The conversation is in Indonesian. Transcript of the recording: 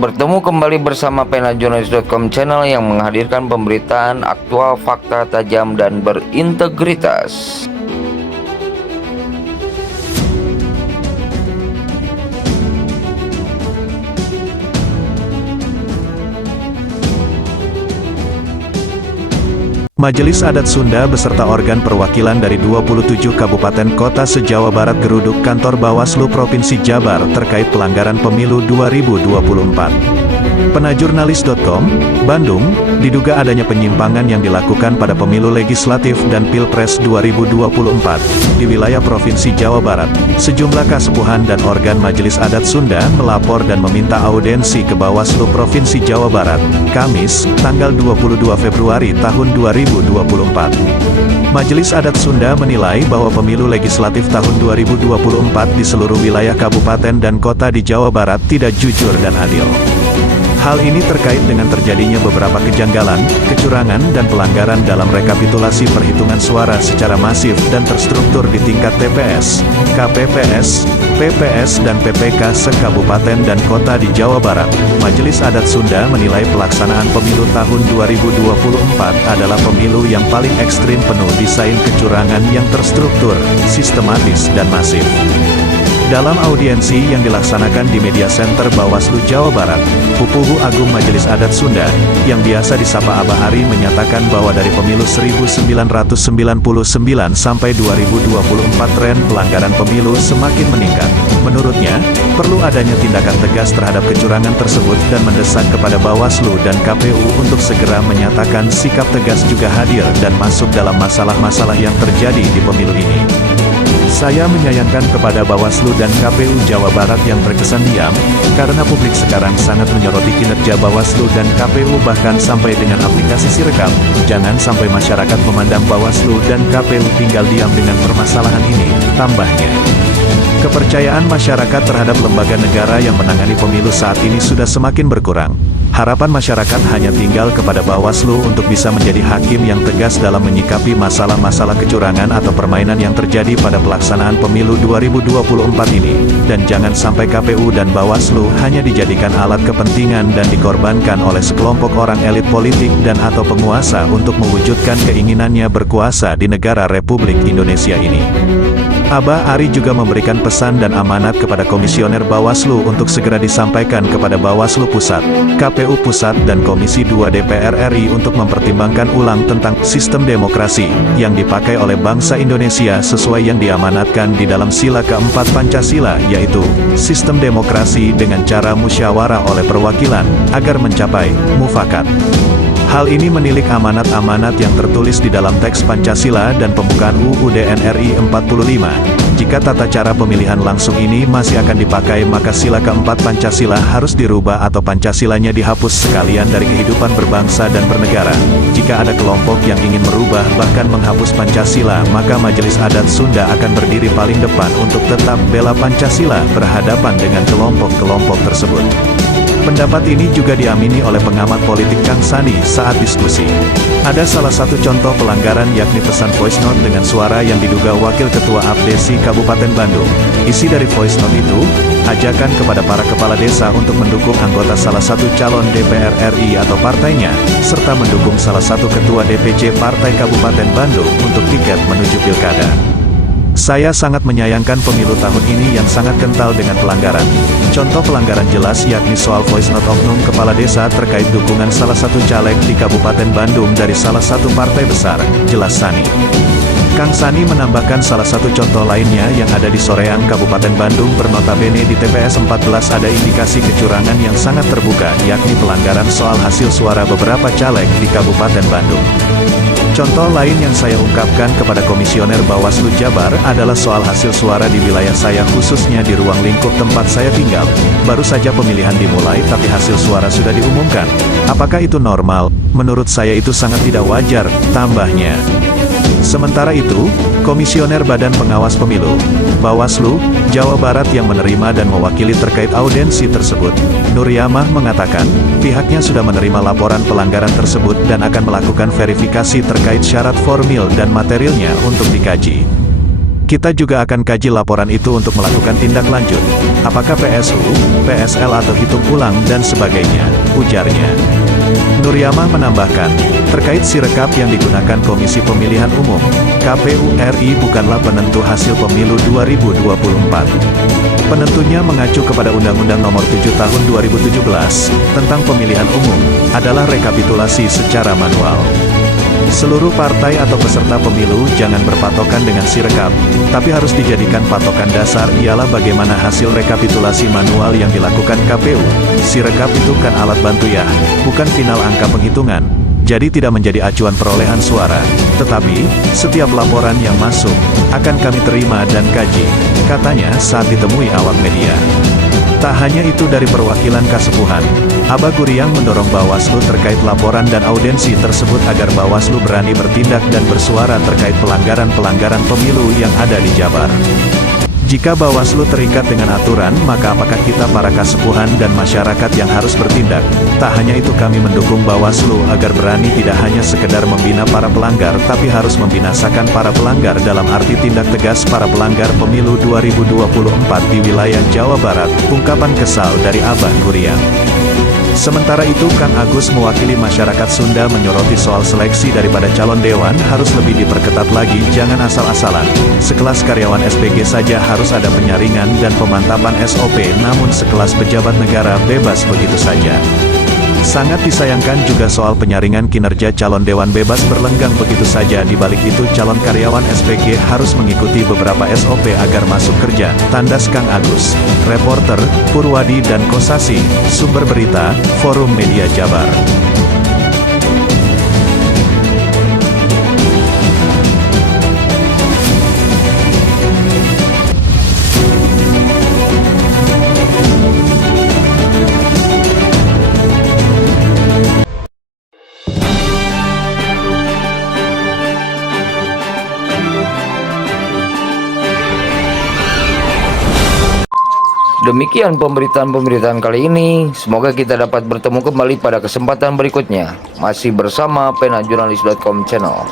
Bertemu kembali bersama penajurnalis.com, channel yang menghadirkan pemberitaan aktual, fakta tajam, dan berintegritas. Majelis Adat Sunda beserta organ perwakilan dari 27 kabupaten kota se-Jawa Barat geruduk kantor Bawaslu Provinsi Jabar terkait pelanggaran pemilu 2024. Penajurnalis.com, Bandung, diduga adanya penyimpangan yang dilakukan pada pemilu legislatif dan Pilpres 2024 di wilayah Provinsi Jawa Barat. Sejumlah kasepuhan dan organ Majelis Adat Sunda melapor dan meminta audiensi ke Bawaslu Provinsi Jawa Barat, Kamis, tanggal 22 Februari tahun 2024. Majelis Adat Sunda menilai bahwa pemilu legislatif tahun 2024 di seluruh wilayah kabupaten dan kota di Jawa Barat tidak jujur dan adil. Hal ini terkait dengan terjadinya beberapa kejanggalan, kecurangan, dan pelanggaran dalam rekapitulasi perhitungan suara secara masif dan terstruktur di tingkat TPS, KPPS, PPS, dan PPK se-kabupaten dan kota di Jawa Barat. Majelis Adat Sunda menilai pelaksanaan pemilu tahun 2024 adalah pemilu yang paling ekstrim, penuh desain kecurangan yang terstruktur, sistematis, dan masif. Dalam audiensi yang dilaksanakan di Media Center Bawaslu Jawa Barat, Pupuhu Agung Majelis Adat Sunda, yang biasa disapa Abah Ari, menyatakan bahwa dari pemilu 1999 sampai 2024 tren pelanggaran pemilu semakin meningkat. Menurutnya, perlu adanya tindakan tegas terhadap kecurangan tersebut dan mendesak kepada Bawaslu dan KPU untuk segera menyatakan sikap tegas juga hadir dan masuk dalam masalah-masalah yang terjadi di pemilu ini. Saya menyayangkan kepada Bawaslu dan KPU Jawa Barat yang terkesan diam, karena publik sekarang sangat menyoroti kinerja Bawaslu dan KPU bahkan sampai dengan aplikasi Sirekap. Jangan sampai masyarakat memandang Bawaslu dan KPU tinggal diam dengan permasalahan ini, tambahnya. Kepercayaan masyarakat terhadap lembaga negara yang menangani pemilu saat ini sudah semakin berkurang. Harapan masyarakat hanya tinggal kepada Bawaslu untuk bisa menjadi hakim yang tegas dalam menyikapi masalah-masalah kecurangan atau permainan yang terjadi pada pelaksanaan pemilu 2024 ini. Dan jangan sampai KPU dan Bawaslu hanya dijadikan alat kepentingan dan dikorbankan oleh sekelompok orang elit politik dan atau penguasa untuk mewujudkan keinginannya berkuasa di negara Republik Indonesia ini. Abah Ari juga memberikan pesan dan amanat kepada Komisioner Bawaslu untuk segera disampaikan kepada Bawaslu Pusat, KPU Pusat, dan Komisi 2 DPR RI untuk mempertimbangkan ulang tentang sistem demokrasi yang dipakai oleh bangsa Indonesia sesuai yang diamanatkan di dalam sila keempat Pancasila, yaitu sistem demokrasi dengan cara musyawarah oleh perwakilan agar mencapai mufakat. Hal ini menilik amanat-amanat yang tertulis di dalam teks Pancasila dan pembukaan UUD NRI 45. Jika tata cara pemilihan langsung ini masih akan dipakai, maka sila keempat Pancasila harus dirubah atau Pancasilanya dihapus sekalian dari kehidupan berbangsa dan bernegara. Jika ada kelompok yang ingin merubah bahkan menghapus Pancasila, maka Majelis Adat Sunda akan berdiri paling depan untuk tetap bela Pancasila berhadapan dengan kelompok-kelompok tersebut. Pendapat ini juga diamini oleh pengamat politik Kang Sani saat diskusi. Ada salah satu contoh pelanggaran, yakni pesan voice note dengan suara yang diduga Wakil Ketua APDSI Kabupaten Bandung. Isi dari voice note itu, ajakan kepada para kepala desa untuk mendukung anggota salah satu calon DPR RI atau partainya, serta mendukung salah satu ketua DPC Partai Kabupaten Bandung untuk tiket menuju pilkada. Saya sangat menyayangkan pemilu tahun ini yang sangat kental dengan pelanggaran. Contoh pelanggaran jelas yakni soal voice note oknum kepala desa terkait dukungan salah satu caleg di Kabupaten Bandung dari salah satu partai besar, jelas Sani. Kang Sani menambahkan salah satu contoh lainnya yang ada di Soreang, Kabupaten Bandung, bernotabene di TPS 14 ada indikasi kecurangan yang sangat terbuka, yakni pelanggaran soal hasil suara beberapa caleg di Kabupaten Bandung. Contoh lain yang saya ungkapkan kepada Komisioner Bawaslu Jabar adalah soal hasil suara di wilayah saya, khususnya di ruang lingkup tempat saya tinggal. Baru saja pemilihan dimulai tapi hasil suara sudah diumumkan. Apakah itu normal? Menurut saya itu sangat tidak wajar, tambahnya. Sementara itu, Komisioner Badan Pengawas Pemilu, Bawaslu, Jawa Barat yang menerima dan mewakili terkait audiensi tersebut, Nur Yamah, mengatakan, pihaknya sudah menerima laporan pelanggaran tersebut dan akan melakukan verifikasi terkait syarat formil dan materialnya untuk dikaji. Kita juga akan kaji laporan itu untuk melakukan tindak lanjut. Apakah PSU, PSL atau hitung ulang dan sebagainya, ujarnya. Nuryamah menambahkan, terkait sirekap yang digunakan Komisi Pemilihan Umum, KPU RI bukanlah penentu hasil pemilu 2024. Penentunya mengacu kepada Undang-Undang Nomor 7 Tahun 2017 tentang Pemilihan Umum, adalah rekapitulasi secara manual. Seluruh partai atau peserta pemilu jangan berpatokan dengan sirekap, tapi harus dijadikan patokan dasar ialah bagaimana hasil rekapitulasi manual yang dilakukan KPU. Sirekap itu kan alat bantu ya, bukan final angka penghitungan. Jadi tidak menjadi acuan perolehan suara. Tetapi, setiap laporan yang masuk, akan kami terima dan kaji, katanya saat ditemui awak media. Tak hanya itu dari perwakilan Kasepuhan, Abah Guriang mendorong Bawaslu terkait laporan dan audensi tersebut agar Bawaslu berani bertindak dan bersuara terkait pelanggaran-pelanggaran pemilu yang ada di Jabar. Jika Bawaslu terikat dengan aturan, maka apakah kita para Kasepuhan dan masyarakat yang harus bertindak? Tak hanya itu kami mendukung Bawaslu agar berani tidak hanya sekedar membina para pelanggar tapi harus membinasakan para pelanggar dalam arti tindak tegas para pelanggar pemilu 2024 di wilayah Jawa Barat, ungkapan kesal dari Abah Guriang. Sementara itu Kang Agus mewakili masyarakat Sunda menyoroti soal seleksi daripada calon dewan harus lebih diperketat lagi, jangan asal-asalan. Sekelas karyawan SPG saja harus ada penyaringan dan pemantapan SOP, namun sekelas pejabat negara bebas begitu saja. Sangat disayangkan juga soal penyaringan kinerja calon dewan bebas berlenggang begitu saja. Di balik itu calon karyawan SPG harus mengikuti beberapa SOP agar masuk kerja, tandas Kang Agus. Reporter, Purwadi dan Kosasi, sumber berita, Forum Media Jabar. Demikian pemberitaan-pemberitaan kali ini. Semoga kita dapat bertemu kembali pada kesempatan berikutnya. Masih bersama penajurnalis.com channel.